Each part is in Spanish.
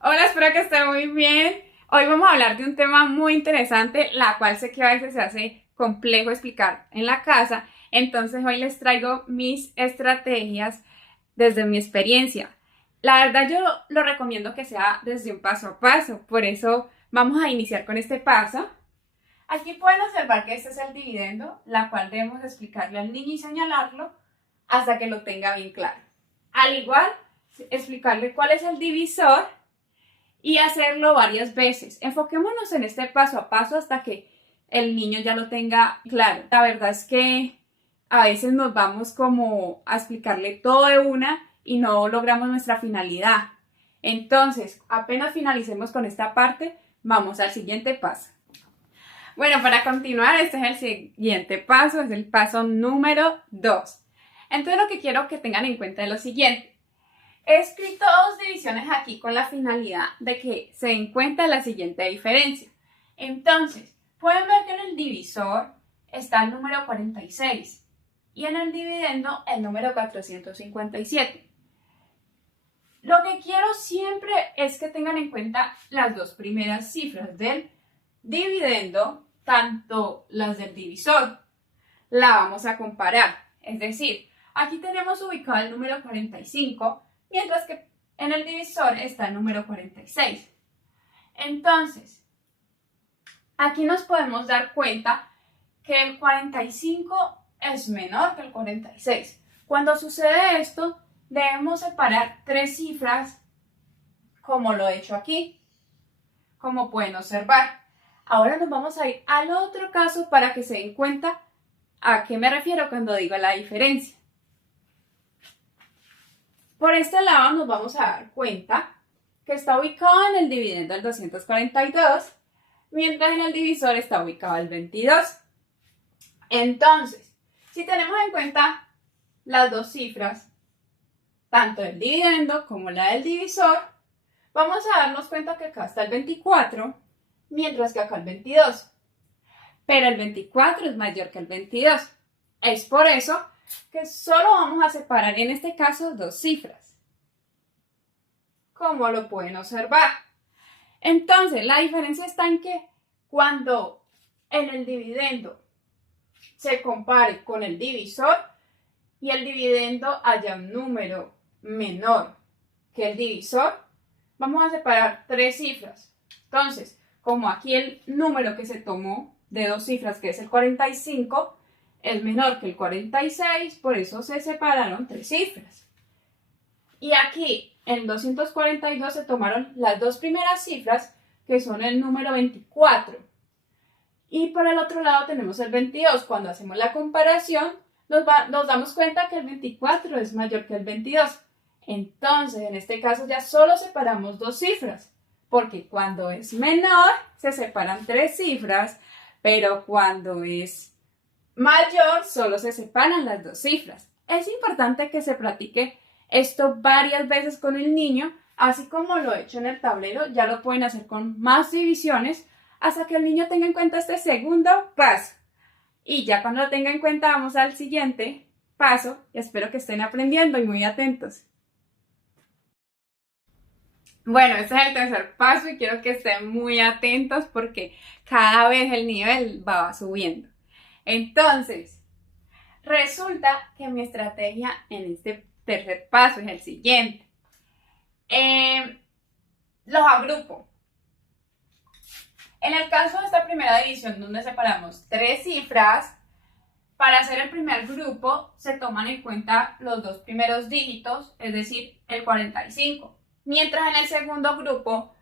Hola, espero que estén muy bien. Hoy vamos a hablar de un tema muy interesante, la cual sé que a veces se hace complejo explicar en la casa. Entonces hoy les traigo mis estrategias desde mi experiencia. La verdad yo lo recomiendo que sea desde un paso a paso, por eso vamos a iniciar con este paso. Aquí pueden observar que este es el dividendo, la cual debemos explicarle al niño y señalarlo hasta que lo tenga bien claro. Al igual, explicarle cuál es el divisor y hacerlo varias veces. Enfoquémonos en este paso a paso hasta que el niño ya lo tenga claro. La verdad es que a veces nos vamos como a explicarle todo de una y no logramos nuestra finalidad. Entonces, apenas finalicemos con esta parte, vamos al siguiente paso. Bueno, para continuar, este es el siguiente paso, es el paso número 2. Entonces, lo que quiero que tengan en cuenta es lo siguiente. He escrito dos divisiones aquí con la finalidad de que se den cuenta la siguiente diferencia. Entonces, pueden ver que en el divisor está el número 46 y en el dividendo el número 457. Lo que quiero siempre es que tengan en cuenta las dos primeras cifras del dividendo, tanto las del divisor. La vamos a comparar. Es decir, aquí tenemos ubicado el número 45, mientras que en el divisor está el número 46. Entonces, aquí nos podemos dar cuenta que el 45 es menor que el 46. Cuando sucede esto, debemos separar tres cifras, como lo he hecho aquí, como pueden observar. Ahora nos vamos a ir al otro caso para que se den cuenta a qué me refiero cuando digo la diferencia. Por este lado nos vamos a dar cuenta que está ubicado en el dividendo el 242, mientras en el divisor está ubicado el 22. Entonces, si tenemos en cuenta las dos cifras, tanto el dividendo como la del divisor, vamos a darnos cuenta que acá está el 24, mientras que acá el 22. Pero el 24 es mayor que el 22. Es por eso que solo vamos a separar en este caso dos cifras, como lo pueden observar. Entonces, la diferencia está en que cuando en el dividendo se compare con el divisor y el dividendo haya un número menor que el divisor, vamos a separar tres cifras. Entonces, como aquí el número que se tomó de dos cifras, que es el 45, es menor que el 46, por eso se separaron tres cifras. Y aquí en 242 se tomaron las dos primeras cifras, que son el número 24. Y por el otro lado tenemos el 22. Cuando hacemos la comparación, nos damos cuenta que el 24 es mayor que el 22. Entonces, en este caso ya solo separamos dos cifras, porque cuando es menor se separan tres cifras, pero cuando es mayor solo se separan las dos cifras. Es importante que se practique esto varias veces con el niño, así como lo he hecho en el tablero, ya lo pueden hacer con más divisiones hasta que el niño tenga en cuenta este segundo paso. Y ya cuando lo tenga en cuenta vamos al siguiente paso. Espero que estén aprendiendo y muy atentos. Bueno, este es el tercer paso y quiero que estén muy atentos porque cada vez el nivel va subiendo. Entonces, resulta que mi estrategia en este tercer paso es el siguiente. Los agrupo. En el caso de esta primera división donde separamos tres cifras, para hacer el primer grupo se toman en cuenta los dos primeros dígitos, es decir, el 45. Mientras en el segundo grupo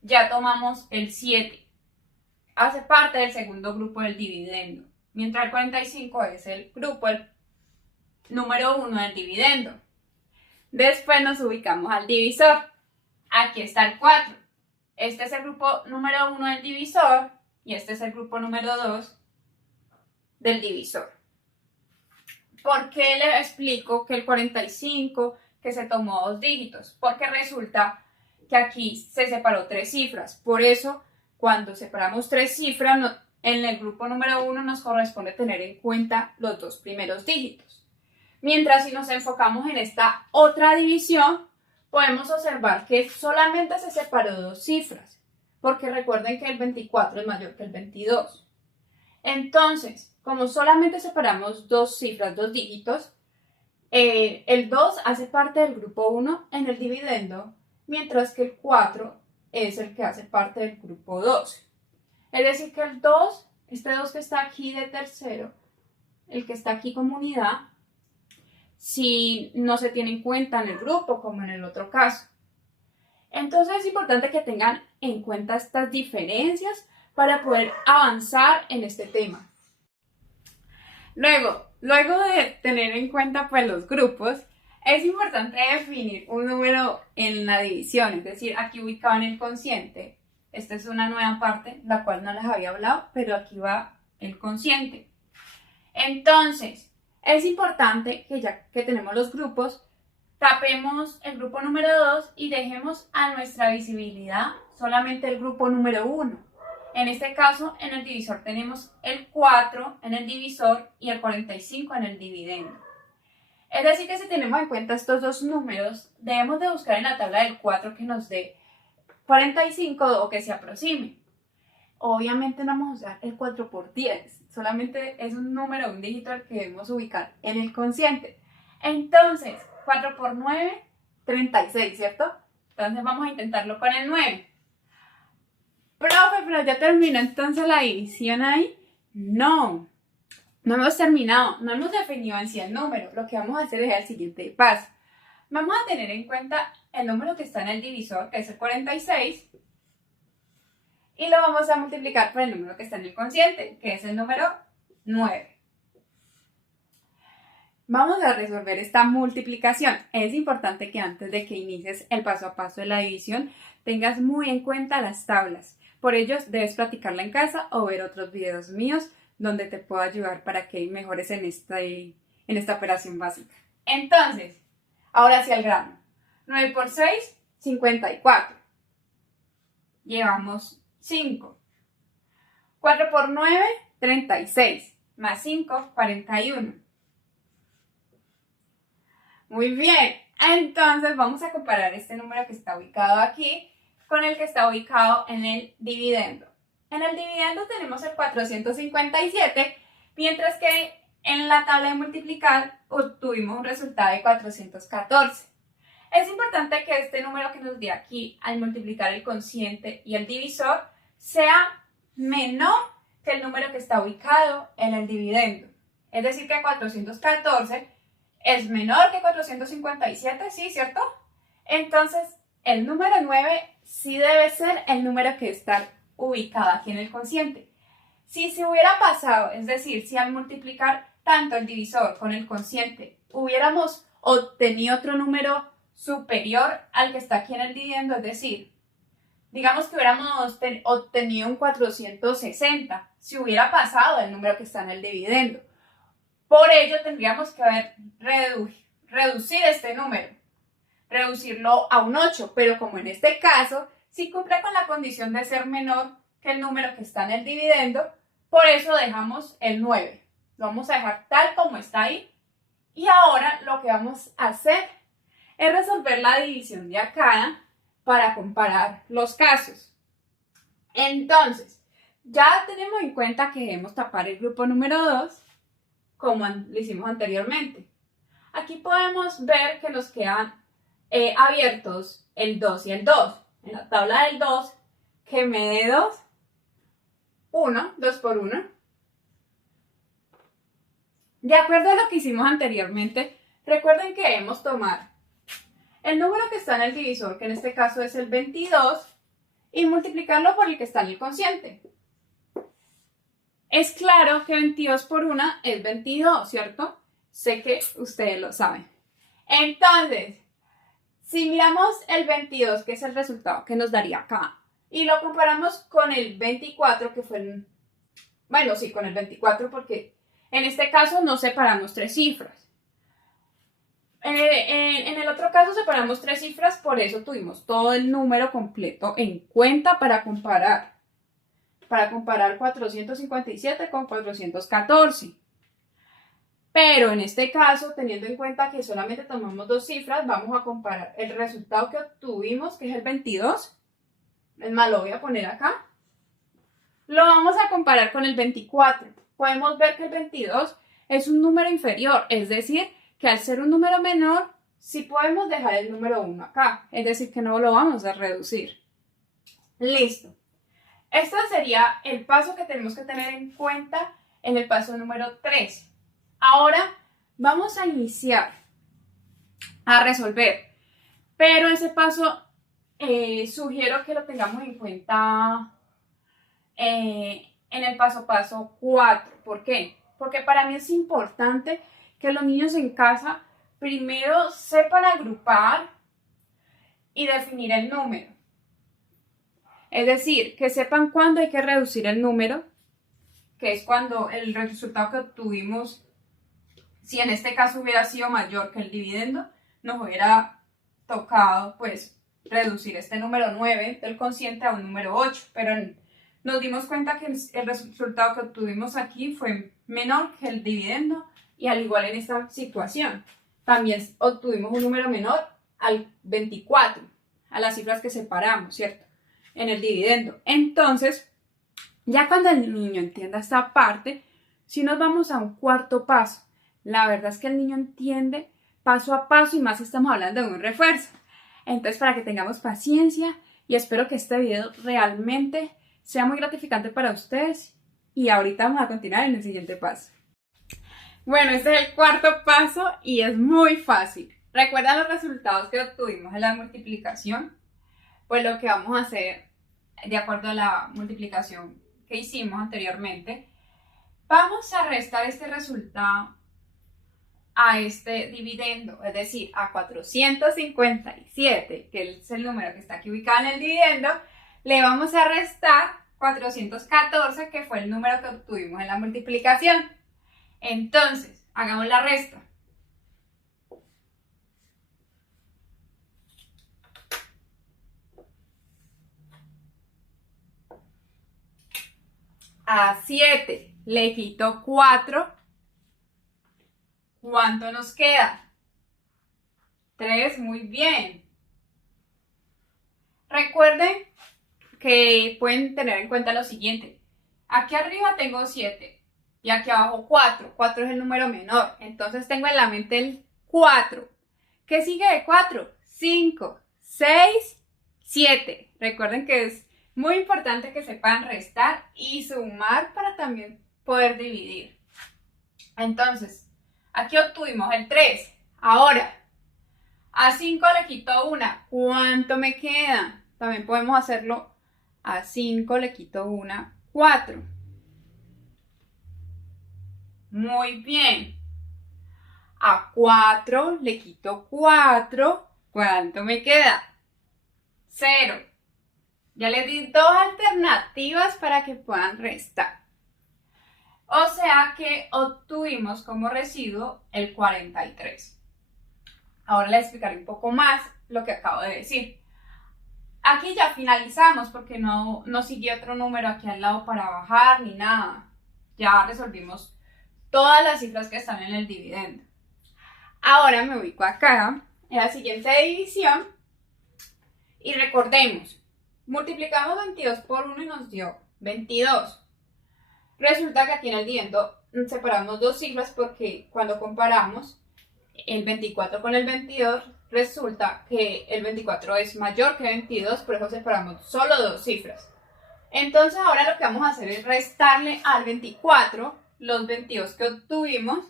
ya tomamos el 7. Hace parte del segundo grupo del dividendo. Mientras el 45 es el grupo, el número 1 del dividendo. Después nos ubicamos al divisor. Aquí está el 4. Este es el grupo número 1 del divisor y este es el grupo número 2 del divisor. ¿Por qué les explico que el 45, que se tomó dos dígitos? Porque resulta que aquí se separó tres cifras. Por eso, cuando separamos tres cifras, en el grupo número 1 nos corresponde tener en cuenta los dos primeros dígitos. Mientras si nos enfocamos en esta otra división, podemos observar que solamente se separó dos cifras, porque recuerden que el 24 es mayor que el 22. Entonces, como solamente separamos dos cifras, dos dígitos, el 2 hace parte del grupo 1 en el dividendo, mientras que el 4 es el que hace parte del grupo 2. Es decir que el 2, este 2 que está aquí de tercero, el que está aquí como unidad, si no se tiene en cuenta en el grupo, como en el otro caso. Entonces es importante que tengan en cuenta estas diferencias para poder avanzar en este tema. Luego de tener en cuenta pues los grupos, es importante definir un número en la división, es decir, aquí ubicado en el cociente. Esta es una nueva parte, la cual no les había hablado, pero aquí va el cociente. Entonces, es importante que ya que tenemos los grupos, tapemos el grupo número 2 y dejemos a nuestra visibilidad solamente el grupo número 1. En este caso, en el divisor tenemos el 4 en el divisor y el 45 en el dividendo. Es decir que si tenemos en cuenta estos dos números, debemos de buscar en la tabla del 4 que nos dé 45 o que se aproxime. Obviamente no vamos a usar el 4 por 10, solamente es un número, un dígito al que debemos ubicar en el cociente. Entonces, 4 por 9, 36, ¿cierto? Entonces vamos a intentarlo con el 9. Profe, pero ya terminó entonces la división ahí. No hemos terminado, no hemos definido en sí el número. Lo que vamos a hacer es el siguiente paso. Vamos a tener en cuenta el número que está en el divisor, que es el 46, y lo vamos a multiplicar por el número que está en el cociente, que es el número 9. Vamos a resolver esta multiplicación. Es importante que antes de que inicies el paso a paso de la división, tengas muy en cuenta las tablas. Por ello, debes practicarla en casa o ver otros videos míos donde te puedo ayudar para que mejores en esta operación básica. Entonces, ahora sí al grano. 9 por 6, 54. Llevamos 5. 4 por 9, 36. Más 5, 41. Muy bien. Entonces vamos a comparar este número que está ubicado aquí con el que está ubicado en el dividendo. En el dividendo tenemos el 457, mientras que en la tabla de multiplicar obtuvimos un resultado de 414. Es importante que este número que nos dio aquí al multiplicar el cociente y el divisor sea menor que el número que está ubicado en el dividendo. Es decir, que 414 es menor que 457, ¿sí? ¿Cierto? Entonces, el número 9 sí debe ser el número que está ubicado aquí en el cociente. Si se hubiera pasado, es decir, si al multiplicar tanto el divisor con el cociente hubiéramos obtenido otro número superior al que está aquí en el dividendo, es decir, digamos que hubiéramos obtenido un 460, si hubiera pasado el número que está en el dividendo. Por ello tendríamos que haber reducido este número, reducirlo a un 8, pero como en este caso sí cumple con la condición de ser menor que el número que está en el dividendo, por eso dejamos el 9. Lo vamos a dejar tal como está ahí. Y ahora lo que vamos a hacer es resolver la división de acá para comparar los casos. Entonces, ya tenemos en cuenta que debemos tapar el grupo número 2, como lo hicimos anteriormente. Aquí podemos ver que nos quedan abiertos el 2 y el 2. En la tabla del 2, que me dé 2, 1, 2 por 1. De acuerdo a lo que hicimos anteriormente, recuerden que debemos tomar el número que está en el divisor, que en este caso es el 22, y multiplicarlo por el que está en el cociente. Es claro que 22 por 1 es 22, ¿cierto? Sé que ustedes lo saben. Entonces, si miramos el 22, que es el resultado que nos daría acá, y lo comparamos con el 24, que fue bueno, sí, con el 24, porque en este caso no separamos tres cifras. En el otro caso separamos tres cifras, por eso tuvimos todo el número completo en cuenta para comparar. Para comparar 457 con 414. Pero en este caso, teniendo en cuenta que solamente tomamos dos cifras, vamos a comparar el resultado que obtuvimos, que es el 22. Es más, lo voy a poner acá. Lo vamos a comparar con el 24. Podemos ver que el 22 es un número inferior, es decir, que al ser un número menor, sí podemos dejar el número 1 acá, es decir, que no lo vamos a reducir. Listo. Este sería el paso que tenemos que tener en cuenta en el paso número 3. Ahora vamos a iniciar a resolver, pero ese paso sugiero que lo tengamos en cuenta en el paso 4. ¿Por qué? Porque para mí es importante que los niños en casa primero sepan agrupar y definir el número. Es decir, que sepan cuándo hay que reducir el número, que es cuando el resultado que obtuvimos, si en este caso hubiera sido mayor que el dividendo, nos hubiera tocado pues reducir este número 9 del cociente a un número 8, pero nos dimos cuenta que el resultado que obtuvimos aquí fue menor que el dividendo y al igual en esta situación también obtuvimos un número menor al 24, a las cifras que separamos, ¿cierto? En el dividendo. Entonces, ya cuando el niño entienda esta parte, si nos vamos a un cuarto paso, la verdad es que el niño entiende paso a paso y más si estamos hablando de un refuerzo. Entonces, para que tengamos paciencia y espero que este video realmente sea muy gratificante para ustedes y ahorita vamos a continuar en el siguiente paso. Bueno, este es el cuarto paso y es muy fácil. ¿Recuerdan los resultados que obtuvimos en la multiplicación? Pues lo que vamos a hacer, de acuerdo a la multiplicación que hicimos anteriormente, vamos a restar este resultado a este dividendo, es decir, a 457, que es el número que está aquí ubicado en el dividendo, le vamos a restar 414, que fue el número que obtuvimos en la multiplicación. Entonces, hagamos la resta. A 7 le quito 4. ¿Cuánto nos queda? 3, muy bien. Recuerden que pueden tener en cuenta lo siguiente. Aquí arriba tengo 7 y aquí abajo 4. 4 es el número menor. Entonces tengo en la mente el 4. ¿Qué sigue de 4? 5, 6, 7. Recuerden que es muy importante que sepan restar y sumar para también poder dividir. Entonces, aquí obtuvimos el 3. Ahora, a 5 le quito 1. ¿Cuánto me queda? También podemos hacerlo. A 5 le quito 1, 4. Muy bien. A 4 le quito 4. ¿Cuánto me queda? 0. Ya les di dos alternativas para que puedan restar. O sea que obtuvimos como residuo el 43. Ahora les explicaré un poco más lo que acabo de decir. Aquí ya finalizamos porque no siguió otro número aquí al lado para bajar ni nada. Ya resolvimos todas las cifras que están en el dividendo. Ahora me ubico acá en la siguiente división y recordemos, multiplicamos 22 por 1 y nos dio 22. Resulta que aquí en el dividendo separamos dos cifras porque cuando comparamos el 24 con el 22, resulta que el 24 es mayor que 22, por eso separamos solo dos cifras. Entonces ahora lo que vamos a hacer es restarle al 24 los 22 que obtuvimos.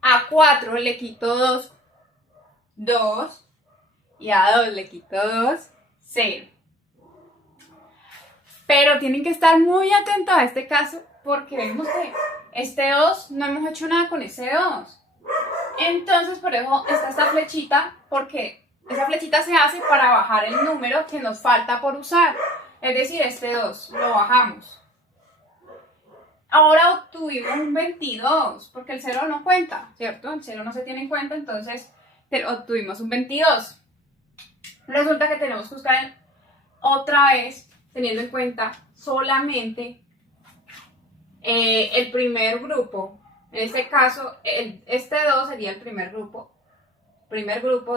A 4 le quito 2, 2. Y a 2 le quito 2, 0. Pero tienen que estar muy atentos a este caso porque vemos que este 2 no hemos hecho nada con ese 2. Entonces por eso está esta flechita, porque esa flechita se hace para bajar el número que nos falta por usar. Es decir, este 2 lo bajamos. Ahora obtuvimos un 22, porque el 0 no cuenta, ¿cierto? El 0 no se tiene en cuenta, entonces obtuvimos un 22. Resulta que tenemos que buscar otra vez, teniendo en cuenta solamente el primer grupo, en este caso, este 2 sería el primer grupo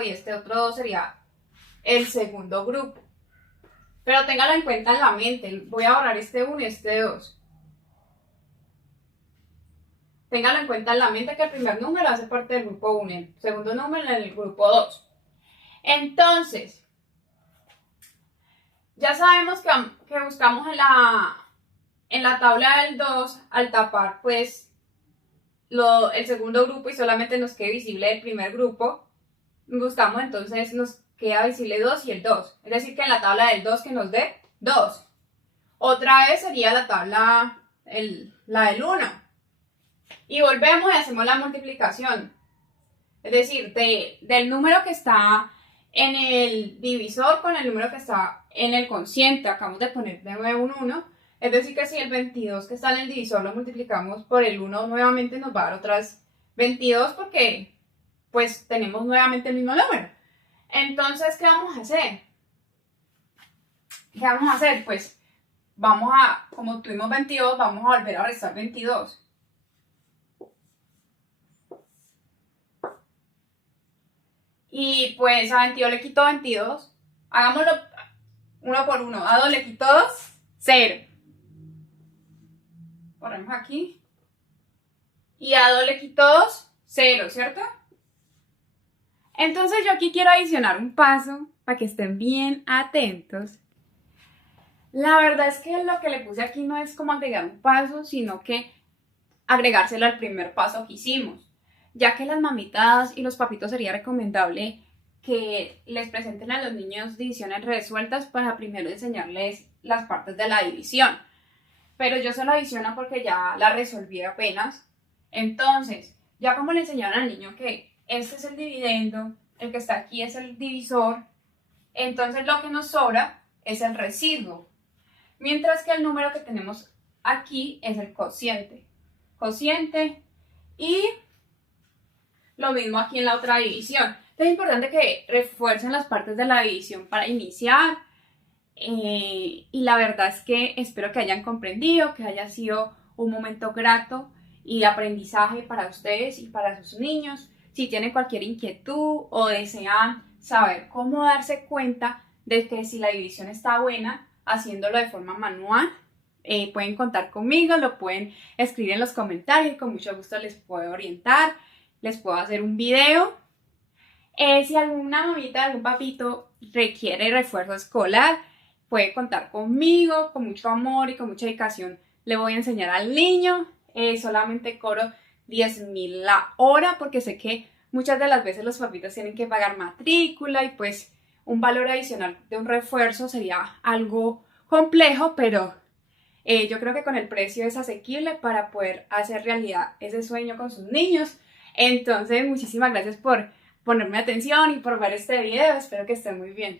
y este otro 2 sería el segundo grupo. Pero téngalo en cuenta en la mente, voy a borrar este 1 y este 2. Téngalo en cuenta en la mente que el primer número hace parte del grupo 1, el segundo número en el grupo 2. Entonces, ya sabemos que buscamos en la tabla del 2, al tapar pues el segundo grupo y solamente nos quede visible el primer grupo, buscamos entonces, nos queda visible 2 y el 2. Es decir, que en la tabla del 2 que nos dé 2. Otra vez sería la tabla, la del 1. Y volvemos y hacemos la multiplicación. Es decir, del número que está en el divisor con el número que está en el cociente. Acabamos de poner de nuevo un 1. Es decir, que si el 22 que está en el divisor lo multiplicamos por el 1, nuevamente nos va a dar otras 22 porque pues tenemos nuevamente el mismo número. Entonces, ¿qué vamos a hacer? ¿Qué vamos a hacer? Pues como tuvimos 22, vamos a volver a restar 22. Y pues a 22 le quito 22. Hagámoslo uno por uno. A 2 le quito 2, 0. Ponemos aquí. Y a 2 le quito 2, 0, ¿cierto? Entonces yo aquí quiero adicionar un paso para que estén bien atentos. La verdad es que lo que le puse aquí no es como agregar un paso, sino que agregárselo al primer paso que hicimos. Ya que las mamitas y los papitos sería recomendable que les presenten a los niños divisiones resueltas para primero enseñarles las partes de la división. Pero yo solo adiciono porque ya la resolví apenas. Entonces, ya como le enseñaron al niño que este es el dividendo, el que está aquí es el divisor, entonces lo que nos sobra es el residuo. Mientras que el número que tenemos aquí es el cociente. Cociente y lo mismo aquí en la otra división. Es importante que refuercen las partes de la división para iniciar. Y la verdad es que espero que hayan comprendido, que haya sido un momento grato y de aprendizaje para ustedes y para sus niños. Si tienen cualquier inquietud o desean saber cómo darse cuenta de que si la división está buena, haciéndolo de forma manual, pueden contar conmigo, lo pueden escribir en los comentarios y con mucho gusto les puedo orientar, les puedo hacer un video. Si alguna mamita, algún papito requiere refuerzo escolar, puede contar conmigo, con mucho amor y con mucha dedicación le voy a enseñar al niño. Solamente cobro 10.000 la hora porque sé que muchas de las veces los papitos tienen que pagar matrícula y pues un valor adicional de un refuerzo sería algo complejo, pero yo creo que con el precio es asequible para poder hacer realidad ese sueño con sus niños. Entonces, muchísimas gracias por ponerme atención y por ver este video. Espero que estén muy bien.